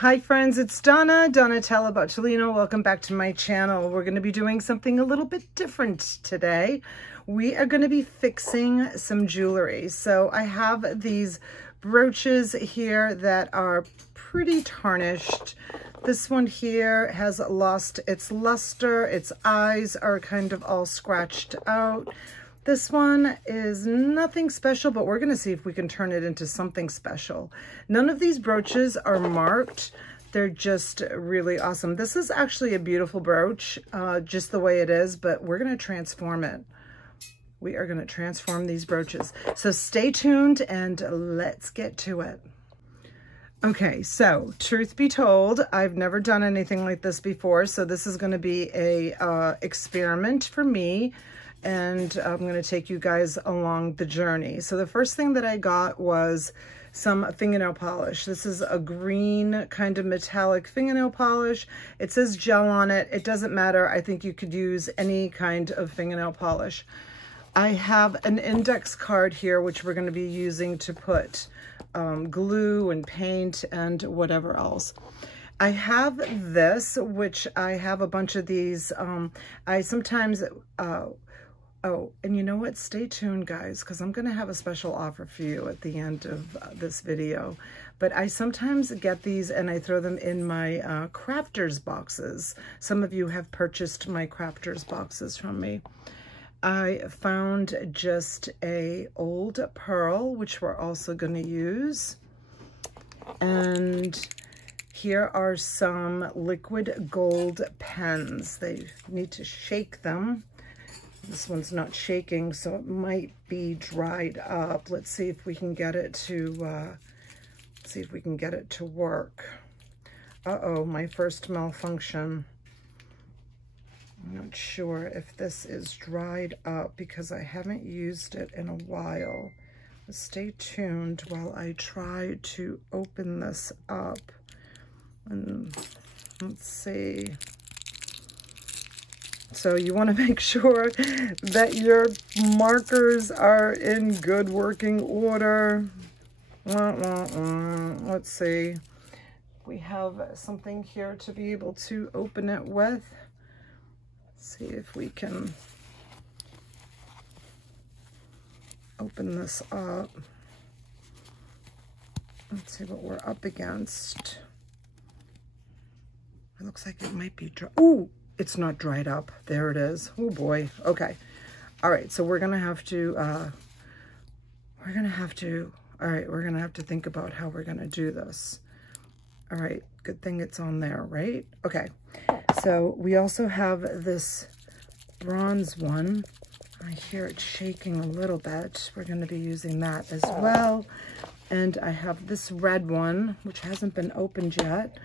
Hi friends, it's Donna Botulino. Welcome back to my channel. We're going to be doing something a little bit different today. We are going to be fixing some jewelry. So I have these brooches here that are pretty tarnished. This one here has lost its luster. Its eyes are kind of all scratched out. This one is nothing special, but we're going to see if we can turn it into something special. None of these brooches are marked. They're just really awesome. This is actually a beautiful brooch, just the way it is, but we're going to transform it. We are going to transform these brooches. So stay tuned and let's get to it. Okay, so truth be told, I've never done anything like this before, so this is going to be a experiment for me. And I'm going to take you guys along the journey. So the first thing that I got was some fingernail polish. This is a green kind of metallic fingernail polish. It says gel on it. It doesn't matter. I think you could use any kind of fingernail polish. I have an index card here, which we're going to be using to put glue and paint and whatever else. I have this, which I have a bunch of these. I sometimes... Oh, and you know what? Stay tuned, guys, because I'm going to have a special offer for you at the end of this video. But I sometimes get these and I throw them in my crafters boxes. Some of you have purchased my crafters boxes from me. I found just a old pearl, which we're also going to use. And here are some liquid gold pens. They need to shake them. This one's not shaking, so it might be dried up. Let's see if we can get it to work. Uh-oh, my first malfunction. I'm not sure if this is dried up because I haven't used it in a while. Stay tuned while I try to open this up. And let's see. So you want to make sure that your markers are in good working order. Let's see. We have something here to be able to open it with. Let's see if we can open this up. Let's see what we're up against. It looks like it might be dry. Ooh! It's not dried up. There it is. Oh boy. Okay. All right. So we're going to have to think about how we're going to do this. All right. Good thing it's on there, right? Okay. So we also have this bronze one. I hear it shaking a little bit. We're going to be using that as well. And I have this red one, which hasn't been opened yet.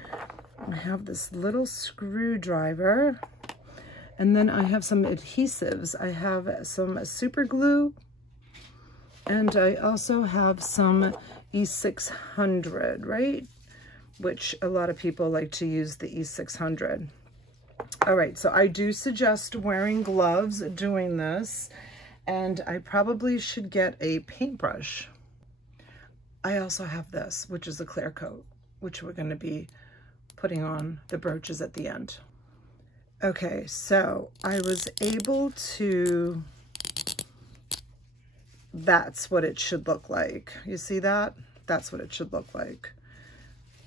I have this little screwdriver, and then I have some adhesives. I have some super glue, and I also have some E600, right? Which a lot of people like to use the E600. All right, so I do suggest wearing gloves doing this, and I probably should get a paintbrush. I also have this, which is a clear coat, which we're going to be putting on the brooches at the end. Okay, so I was able to, that's what it should look like. You see that? That's what it should look like.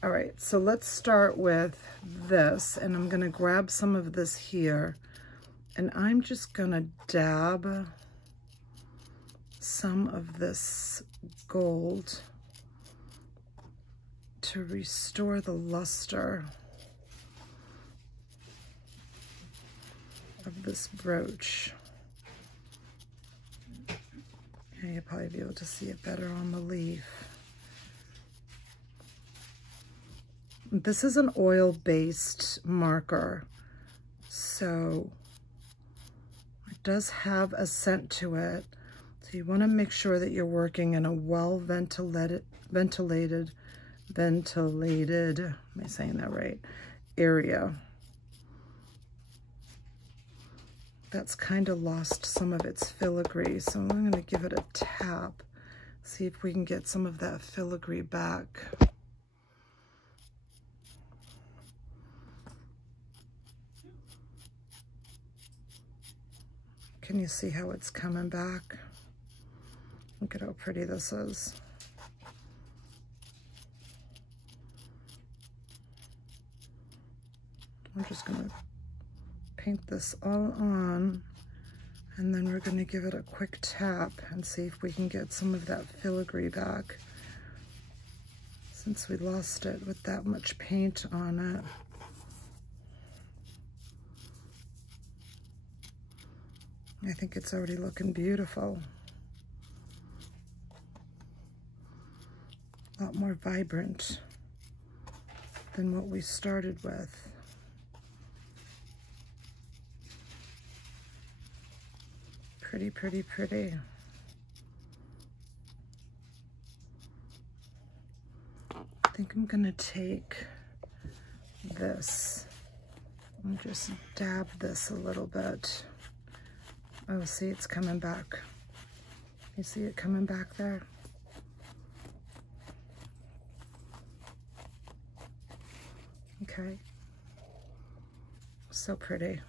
All right, so let's start with this, and I'm gonna grab some of this here, and I'm just gonna dab some of this gold to restore the luster of this brooch. Yeah, you'll probably be able to see it better on the leaf. This is an oil-based marker, so it does have a scent to it. So you want to make sure that you're working in a well-ventilated, am I saying that right, area. That's kind of lost some of its filigree, so I'm going to give it a tap, see if we can get some of that filigree back. Can you see how it's coming back? Look at how pretty this is. I'm just gonna paint this all on, and then we're gonna give it a quick tap and see if we can get some of that filigree back, since we lost it with that much paint on it. I think it's already looking beautiful. A lot more vibrant than what we started with. Pretty, pretty, pretty. I think I'm gonna take this and just dab this a little bit. Oh, see, it's coming back. You see it coming back there? Okay. So pretty.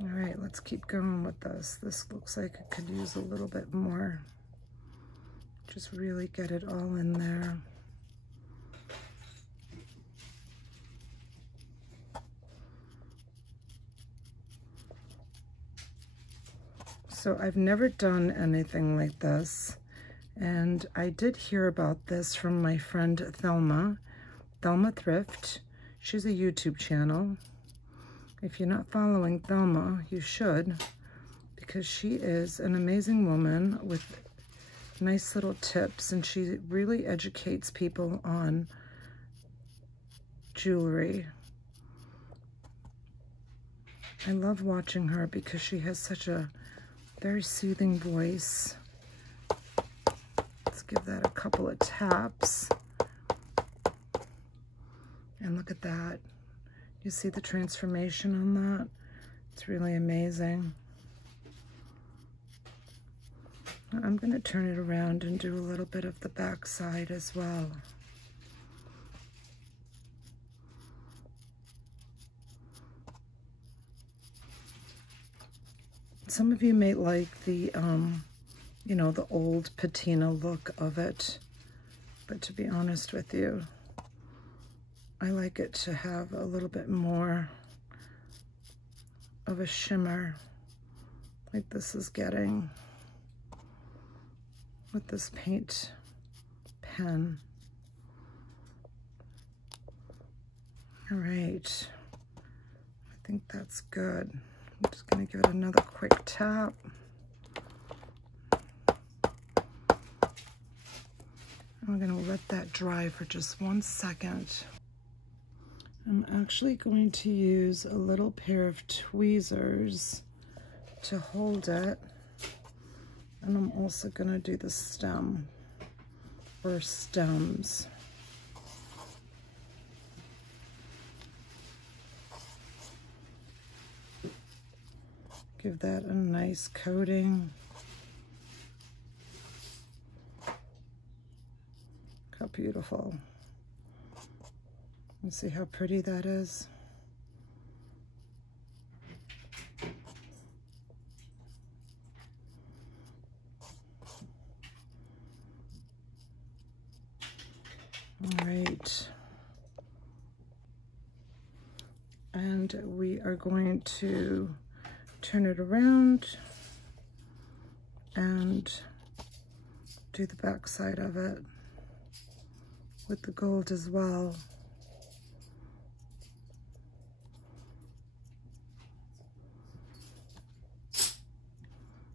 All right, let's keep going with this. This looks like it could use a little bit more. Just really get it all in there. So I've never done anything like this, and I did hear about this from my friend Thelma Thrift. She's a YouTube channel. If you're not following Thelma, you should, because she is an amazing woman with nice little tips, and she really educates people on jewelry. I love watching her because she has such a very soothing voice. Let's give that a couple of taps. And look at that. You see the transformation on that? It's really amazing. I'm going to turn it around and do a little bit of the back side as well. Some of you may like the, you know, the old patina look of it, but to be honest with you, I like it to have a little bit more of a shimmer, like this is getting with this paint pen. All right, I think that's good. I'm just going to give it another quick tap. I'm going to let that dry for just 1 second. I'm actually going to use a little pair of tweezers to hold it. And I'm also going to do the stem or stems. Give that a nice coating. How beautiful. You see how pretty that is? All right. And we are going to turn it around and do the back side of it with the gold as well.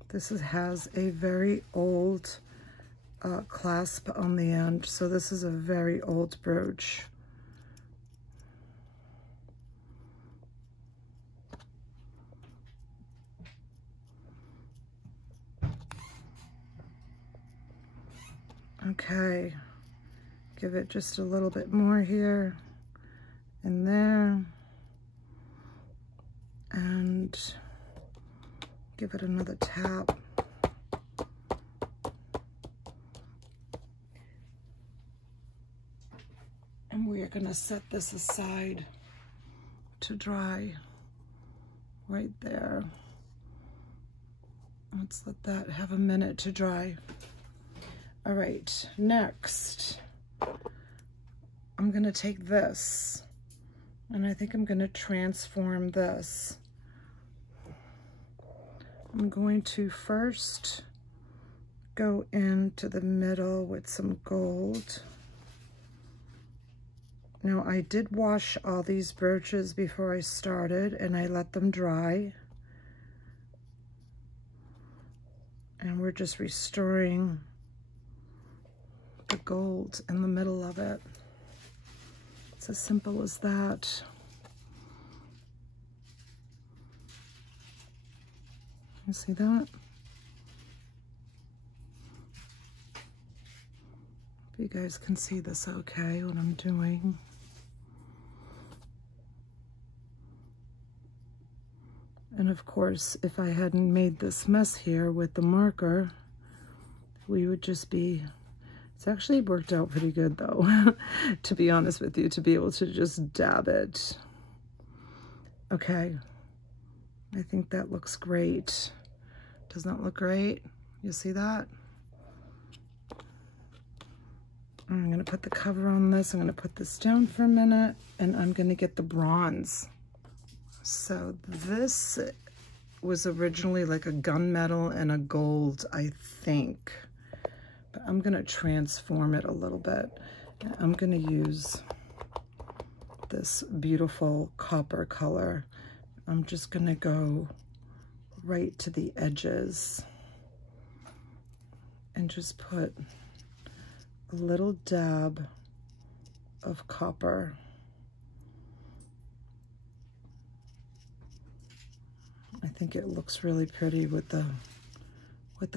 This has a very old clasp on the end, so this is a very old brooch. Okay, give it just a little bit more here and there, and give it another tap. And we are going to set this aside to dry right there. Let's let that have a minute to dry. All right, next, I'm gonna take this, and I think I'm gonna transform this. I'm going to first go into the middle with some gold. Now, I did wash all these brooches before I started, and I let them dry. And we're just restoring the gold in the middle of it. It's as simple as that. You see that? If you guys can see this okay, what I'm doing. And of course, if I hadn't made this mess here with the marker, we would just be, it's actually worked out pretty good though, to be honest with you, to be able to just dab it. Okay, I think that looks great. Does that look great? You see that? I'm gonna put the cover on this. I'm gonna put this down for a minute, and I'm gonna get the bronze. So this was originally like a gunmetal and a gold, I think. But I'm gonna transform it a little bit. I'm gonna use this beautiful copper color. I'm just gonna go right to the edges and just put a little dab of copper. I think it looks really pretty with the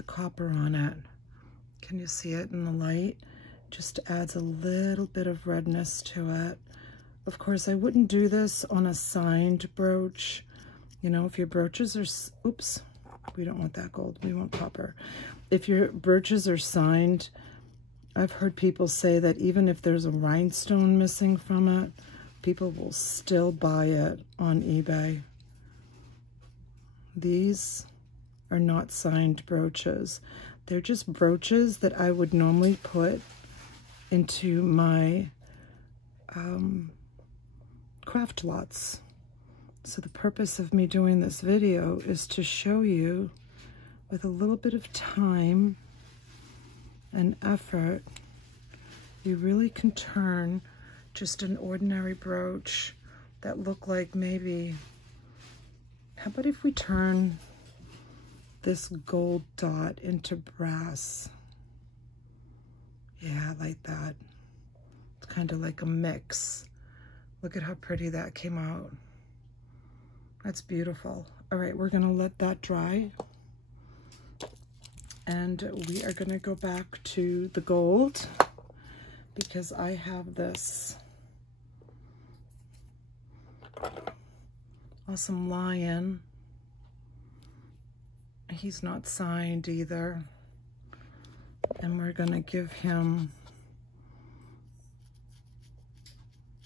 copper on it. Can you see it in the light? Just adds a little bit of redness to it. Of course, I wouldn't do this on a signed brooch. You know, if your brooches are, oops, we don't want that gold, we want copper. If your brooches are signed, I've heard people say that even if there's a rhinestone missing from it, people will still buy it on eBay. These are not signed brooches. They're just brooches that I would normally put into my craft lots. So the purpose of me doing this video is to show you with a little bit of time and effort, you really can turn just an ordinary brooch that looked like maybe, how about if we turn this gold dot into brass? Yeah, like that. It's kind of like a mix. Look at how pretty that came out. That's beautiful. All right, we're gonna let that dry. And we are gonna go back to the gold because I have this awesome lion. He's not signed either. And we're gonna give him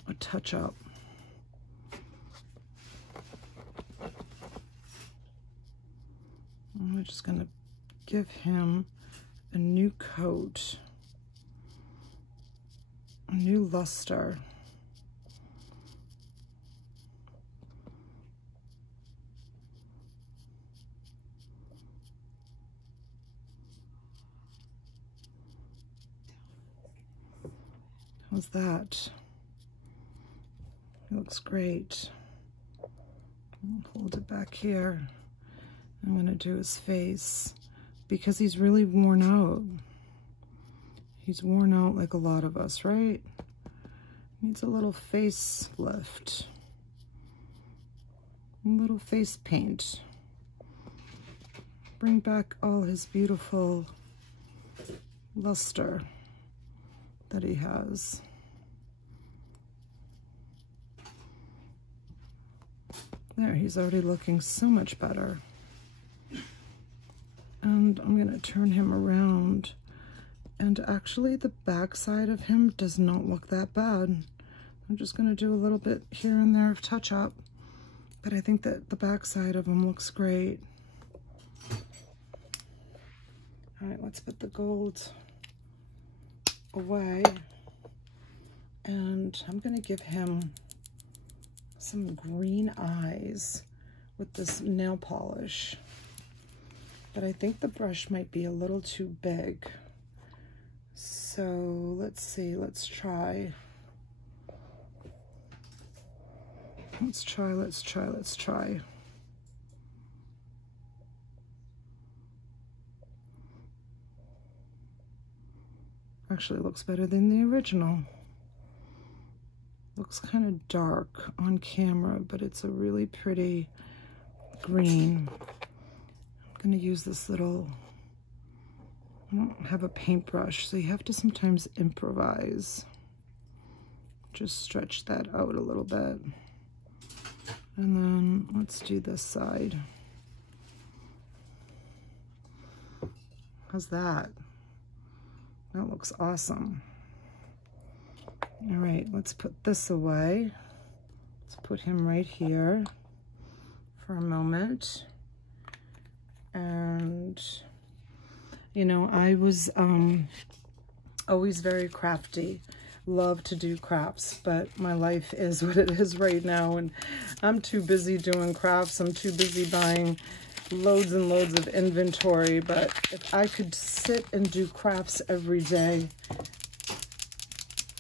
a touch up. And we're just gonna give him a new coat, a new luster. How's that? It looks great. I'll hold it back here. I'm going to do his face because he's really worn out. He's worn out like a lot of us, right? Needs a little face lift. A little face paint. Bring back all his beautiful luster that he has. There, he's already looking so much better. And I'm going to turn him around. And actually the back side of him does not look that bad. I'm just going to do a little bit here and there of touch up. But I think that the back side of him looks great. All right, let's put the gold away. And I'm gonna give him some green eyes with this nail polish. But I think the brush might be a little too big. So let's see, let's try. Let's try. Actually, it looks better than the original. Looks kind of dark on camera, but it's a really pretty green. I'm gonna use this little, I don't have a paintbrush, so you have to sometimes improvise. Just stretch that out a little bit. And then let's do this side. How's that? That looks awesome. All right, let's put this away. Let's put him right here for a moment. And, you know, I was always very crafty. Love to do crafts, but my life is what it is right now, and I'm too busy doing crafts. I'm too busy buying loads and loads of inventory. But if I could sit and do crafts every day,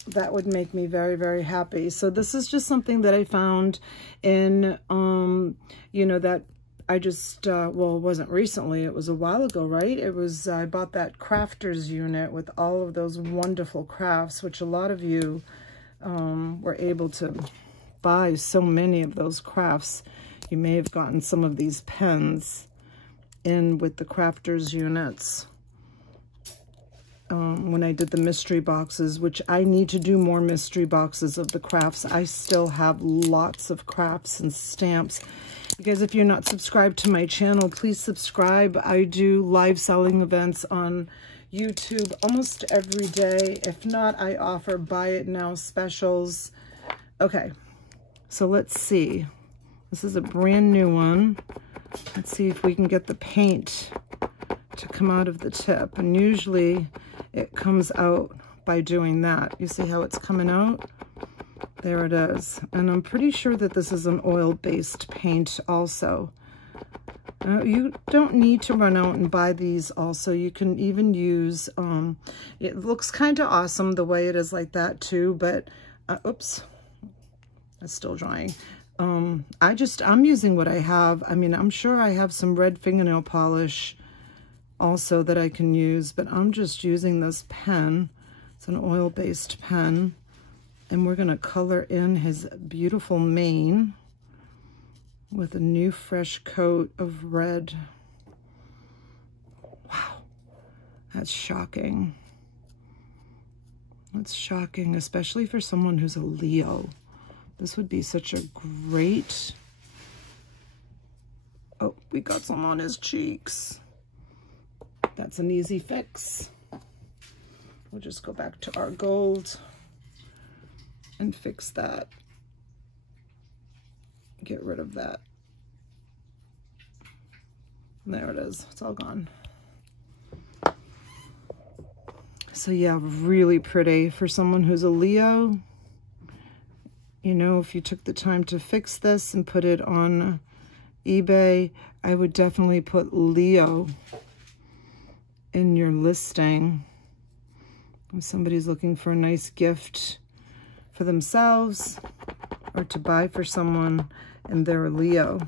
that would make me very, very happy. So this is just something that I found in, you know, that I just, well, it wasn't recently, it was a while ago, right? It was, I bought that crafters unit with all of those wonderful crafts, which a lot of you were able to buy so many of those crafts. You may have gotten some of these pens in with the crafters units. When I did the mystery boxes, which I need to do more mystery boxes of the crafts. I still have lots of crafts and stamps. You guys, if you're not subscribed to my channel, please subscribe. I do live selling events on YouTube almost every day. If not, I offer buy it now specials. Okay, so let's see. This is a brand new one. Let's see if we can get the paint to come out of the tip. And usually it comes out by doing that. You see how it's coming out? There it is. And I'm pretty sure that this is an oil-based paint also. You don't need to run out and buy these also. You can even use, it looks kind of awesome the way it is like that too, but, oops, it's still drying. I'm using what I have. I mean, I'm sure I have some red fingernail polish also that I can use, but I'm just using this pen. It's an oil-based pen. And we're going to color in his beautiful mane with a new fresh coat of red. Wow, that's shocking. That's shocking, especially for someone who's a Leo. This would be such a great... Oh, we got some on his cheeks. That's an easy fix. We'll just go back to our gold and fix that. Get rid of that. There it is. It's all gone. So yeah, really pretty for someone who's a Leo. You know, if you took the time to fix this and put it on eBay, I would definitely put Leo in your listing. If somebody's looking for a nice gift for themselves or to buy for someone and they're a Leo,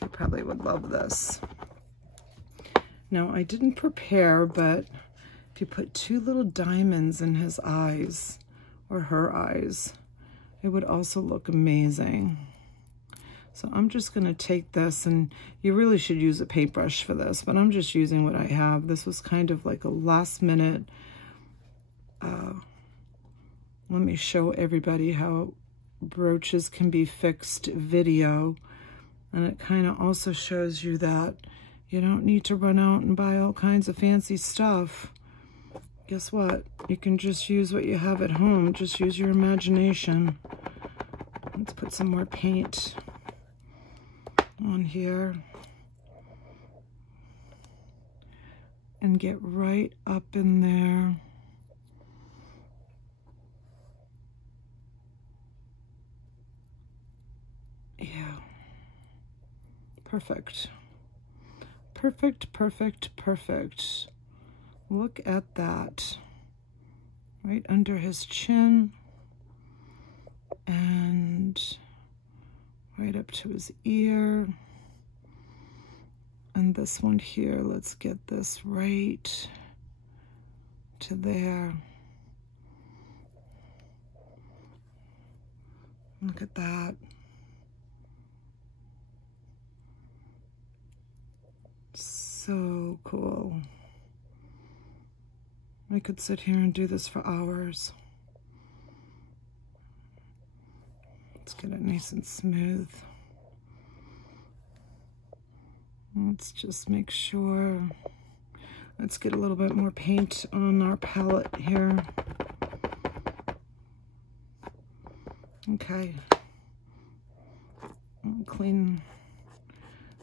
they probably would love this. Now, I didn't prepare, but if you put two little diamonds in his eyes or her eyes, it would also look amazing. So I'm just going to take this, and you really should use a paintbrush for this, but I'm just using what I have. This was kind of like a last minute, let me show everybody how brooches can be fixed video. And it kind of also shows you that you don't need to run out and buy all kinds of fancy stuff. Guess what? You can just use what you have at home. Just use your imagination. Let's put some more paint on here. and get right up in there. Yeah. Perfect. Perfect, perfect, perfect. Look at that. Right under his chin and right up to his ear. And this one here, let's get this right to there. Look at that. So cool. I could sit here and do this for hours. Let's get it nice and smooth. Let's just make sure. Let's get a little bit more paint on our palette here. Okay. Clean.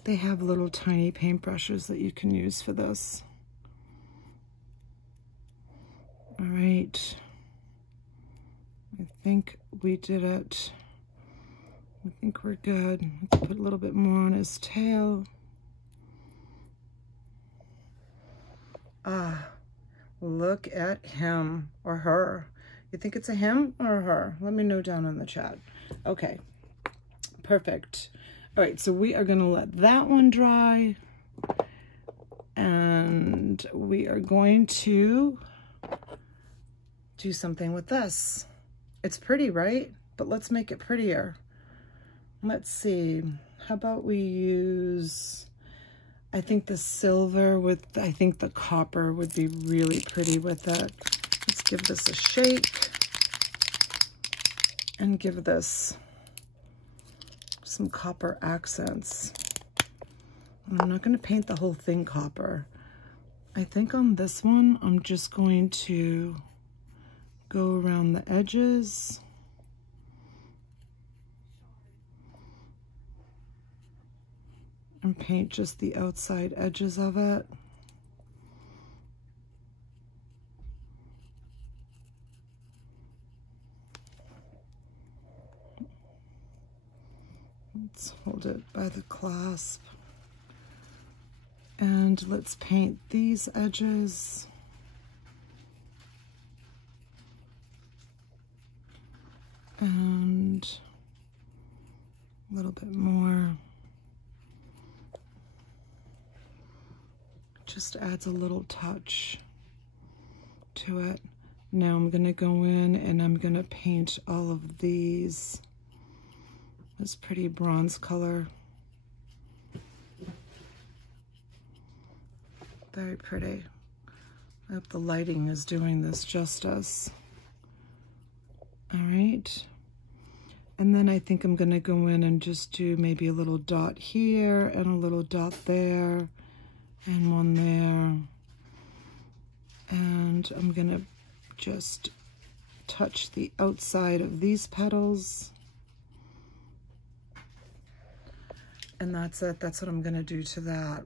They have little tiny paintbrushes that you can use for this. All right. I think we did it. I think we're good. Let's put a little bit more on his tail. Ah, look at him or her. You think it's a him or a her? Let me know down in the chat. Okay, perfect. All right, so we are going to let that one dry. And we are going to do something with this. It's pretty, right? But let's make it prettier. Let's see. How about we use... I think the silver with, I think the copper would be really pretty with it. Let's give this a shake and give this some copper accents. And I'm not going to paint the whole thing copper. I think on this one, I'm just going to go around the edges. And paint just the outside edges of it. Let's hold it by the clasp. And let's paint these edges. And a little bit more. Just adds a little touch to it. Now I'm going to go in and I'm going to paint all of these this pretty bronze color. Very pretty. I hope the lighting is doing this justice. All right. And then I think I'm going to go in and just do maybe a little dot here and a little dot there. And one there, and I'm gonna just touch the outside of these petals, and that's it. That's what I'm gonna do to that.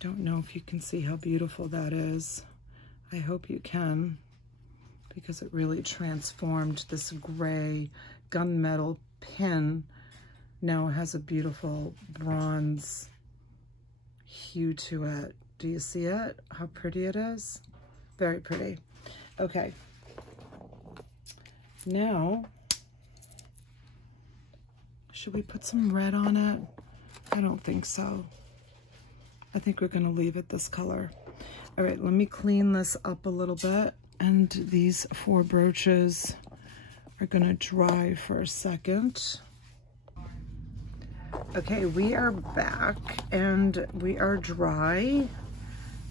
Don't know if you can see how beautiful that is. I hope you can, because it really transformed this gray gunmetal pin. Now it has a beautiful bronze hue to it. Do you see it? How pretty it is? Very pretty. Okay. Now, should we put some red on it? I don't think so. I think we're going to leave it this color. All right, let me clean this up a little bit. And these 4 brooches are going to dry for a second. Okay, we are back and we are dry.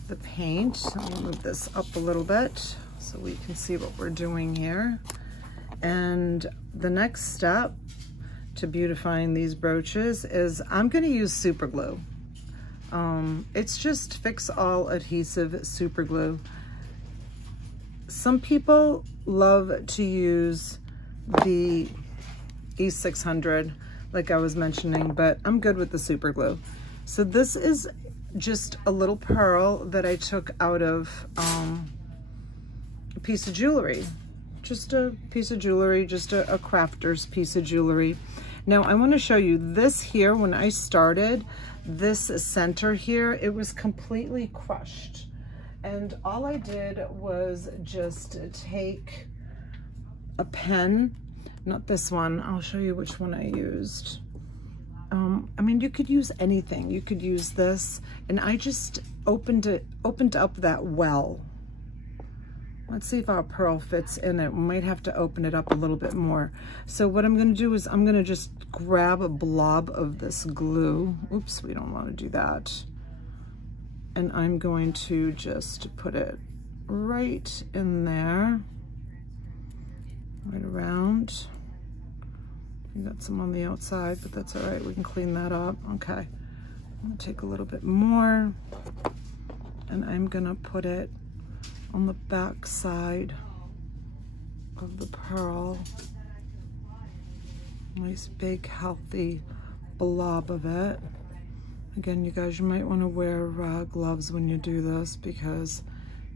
The paint, let me move this up a little bit so we can see what we're doing here. And the next step to beautifying these brooches is I'm going to use super glue. It's just Fix All adhesive super glue. Some people love to use the E600 like I was mentioning, but I'm good with the super glue. So this is just a little pearl that I took out of a piece of jewelry. Just a piece of jewelry, just a crafter's piece of jewelry. Now I want to show you this here. When I started, this center here, it was completely crushed. And all I did was just take a pen, not this one, I'll show you which one I used. I mean, you could use anything. You could use this, and I just opened up that well. Let's see if our pearl fits in it. We might have to open it up a little bit more. So what I'm gonna do is I'm gonna just grab a blob of this glue. Oops, we don't wanna do that. And I'm going to just put it right in there, right around. We got some on the outside, but that's all right. We can clean that up. Okay, I'm gonna take a little bit more, and I'm gonna put it on the back side of the pearl. Nice big healthy blob of it. Again, you guys, you might want to wear gloves when you do this because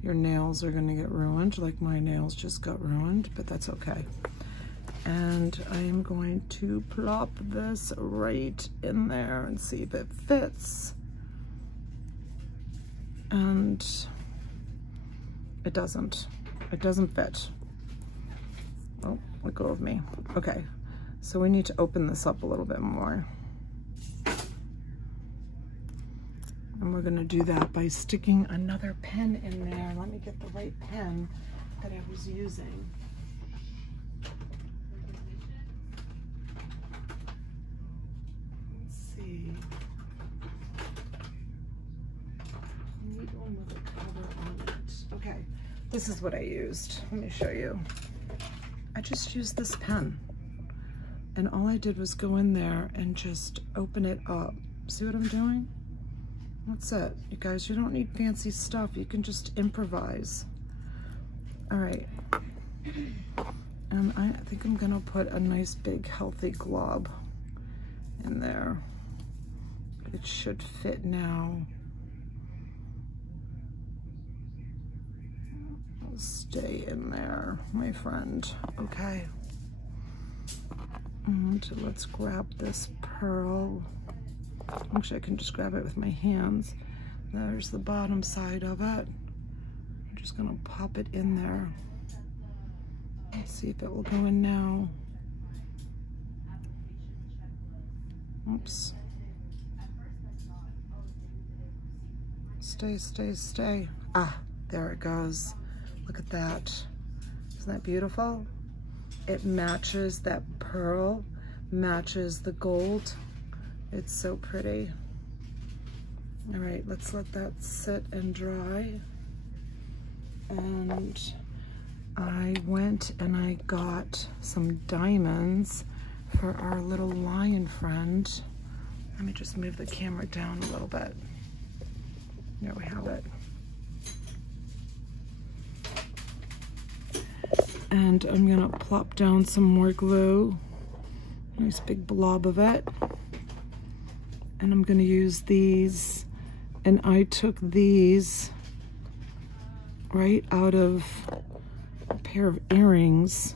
your nails are going to get ruined, like my nails just got ruined, but that's okay. And I am going to plop this right in there and see if it fits. And it doesn't fit. Oh, let go of me. Okay, so we need to open this up a little bit more. And we're gonna do that by sticking another pen in there. Let me get the right pen that I was using. Let's see. I need one with a cover on it. Okay, this is what I used. Let me show you. I just used this pen. And all I did was go in there and just open it up. See what I'm doing? That's it. You guys, you don't need fancy stuff. You can just improvise. All right. And I think I'm gonna put a nice big healthy glob in there. It should fit now. I'll stay in there, my friend. Okay. And let's grab this pearl. Actually, I can just grab it with my hands. There's the bottom side of it. I'm just gonna pop it in there. Let's see if it will go in now. Oops. Stay, stay, stay. Ah, there it goes. Look at that. Isn't that beautiful? It matches that pearl, matches the gold. It's so pretty. All right, let's let that sit and dry. And I went and I got some diamonds for our little lion friend. Let me just move the camera down a little bit. There we have it. And I'm gonna plop down some more glue. Nice big blob of it. And I'm gonna use these, and I took these right out of a pair of earrings.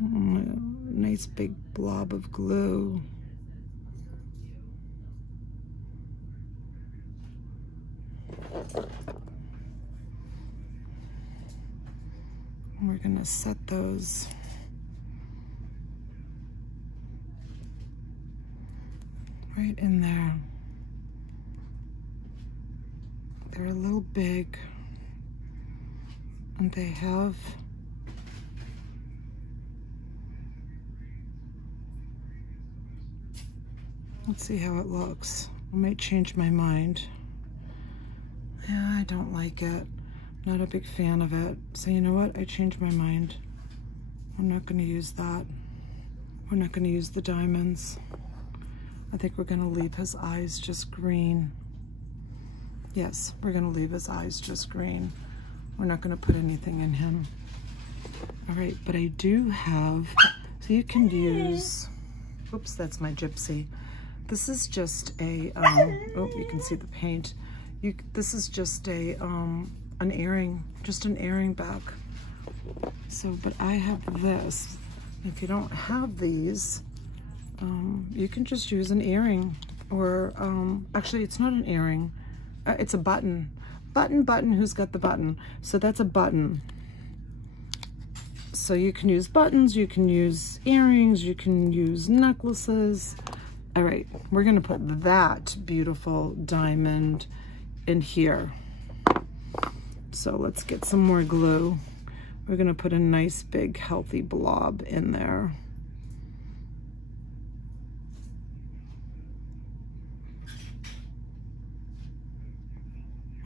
Nice big blob of glue. And we're gonna set those right in there. They're a little big, and they have let's see how it looks. I might change my mind. Yeah, I don't like it. Not a big fan of it. So you know what? I changed my mind. I'm not gonna use that. We're not gonna use the diamonds. I think we're gonna leave his eyes just green. Yes, we're gonna leave his eyes just green. We're not gonna put anything in him. All right, but I do have, so you can use, oops, that's my gypsy. This is just a, oh, you can see the paint. This is just a, an earring, just an earring back. So, but I have this. If you don't have these, you can just use an earring, or actually it's not an earring, it's a button. Button, who's got the button? So that's a button. So you can use buttons, you can use earrings, you can use necklaces. All right, we're gonna put that beautiful diamond in here. So let's get some more glue. We're gonna put a nice big healthy blob in there.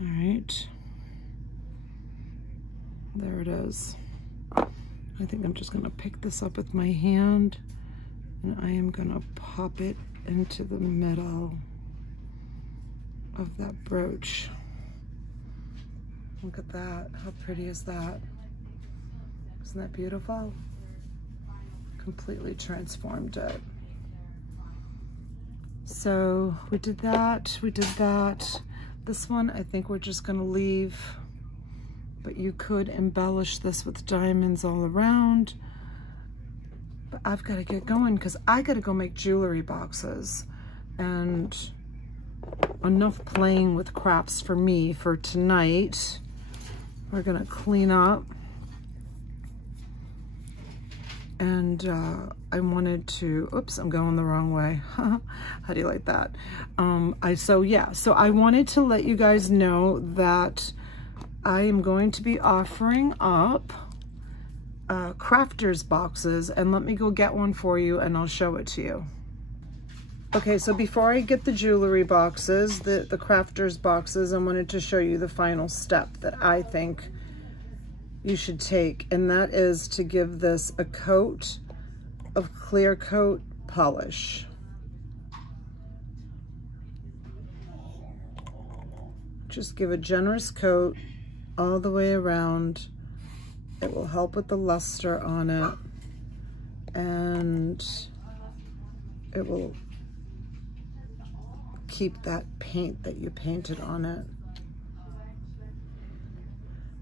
All right, there it is. I think I'm just gonna pick this up with my hand, and I am gonna pop it into the middle of that brooch. Look at that, how pretty is that? Isn't that beautiful? Completely transformed it. So we did that, we did that. This one, I think we're just gonna leave, but you could embellish this with diamonds all around. But I've gotta get going because I gotta go make jewelry boxes, and enough playing with crafts for me for tonight. We're gonna clean up. And I wanted to, oops, I'm going the wrong way. How do you like that? So I wanted to let you guys know that I am going to be offering up crafters boxes, and let me go get one for you and I'll show it to you. Okay, so before I get the jewelry boxes, the crafters boxes, I wanted to show you the final step that I think you should take, and that is to give this a coat of clear coat polish. Just give a generous coat all the way around. It will help with the luster on it, and it will keep that paint that you painted on it.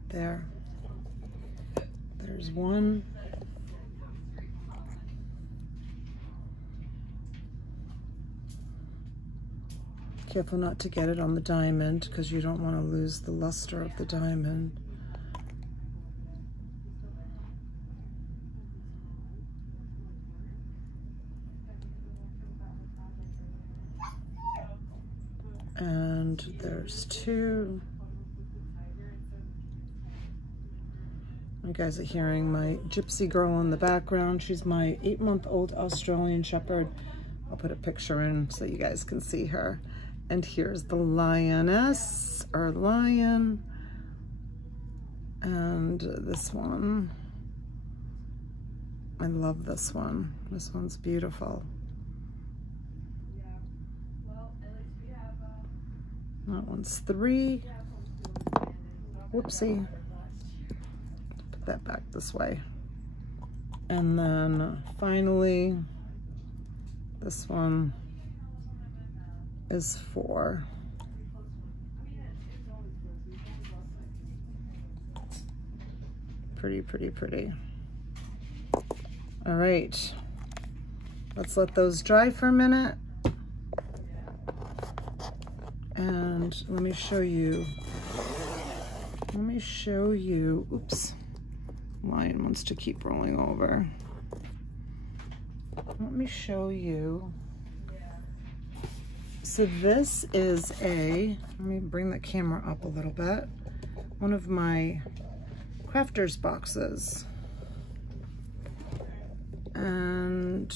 There. There's one. Careful not to get it on the diamond because you don't want to lose the luster of the diamond. And there's two. You guys are hearing my gypsy girl in the background. She's my 8-month-old Australian Shepherd. I'll put a picture in so you guys can see her. And here's the lioness, or lion. And this one, I love this one. This one's beautiful. That one's 3. Whoopsie. Put that back this way. And then finally, this one is 4. Pretty, pretty, pretty. All right, let's let those dry for a minute. And let me show you, oops, lion wants to keep rolling over. Let me show you. So this is let me bring the camera up a little bit, one of my crafters boxes. And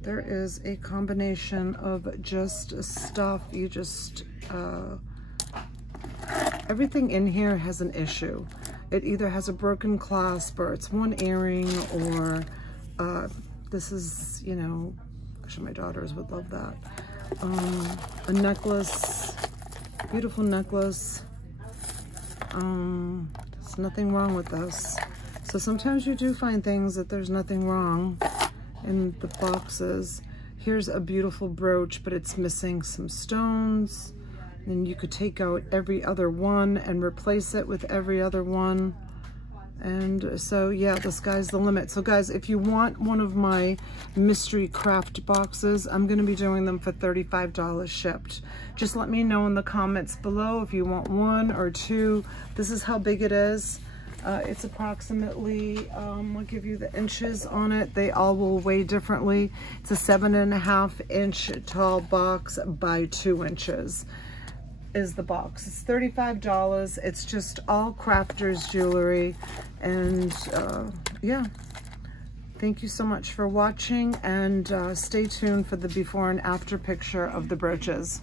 there is a combination of just stuff. You just, everything in here has an issue. It either has a broken clasp, or it's one earring, or this is, you know, actually my daughters would love that. A necklace, beautiful necklace. There's nothing wrong with this. So sometimes you do find things that there's nothing wrong in the boxes. Here's a beautiful brooch, but it's missing some stones. Then you could take out every other one and replace it with every other one. And so yeah, the sky's the limit. So guys, if you want one of my mystery craft boxes, I'm gonna be doing them for $35 shipped. Just let me know in the comments below if you want one or two. This is how big it is. It's approximately, I'll give you the inches on it. They all will weigh differently. It's a 7.5 inch tall box by 2 inches is the box. It's $35. It's just all crafters jewelry. And yeah, thank you so much for watching, and stay tuned for the before and after picture of the brooches.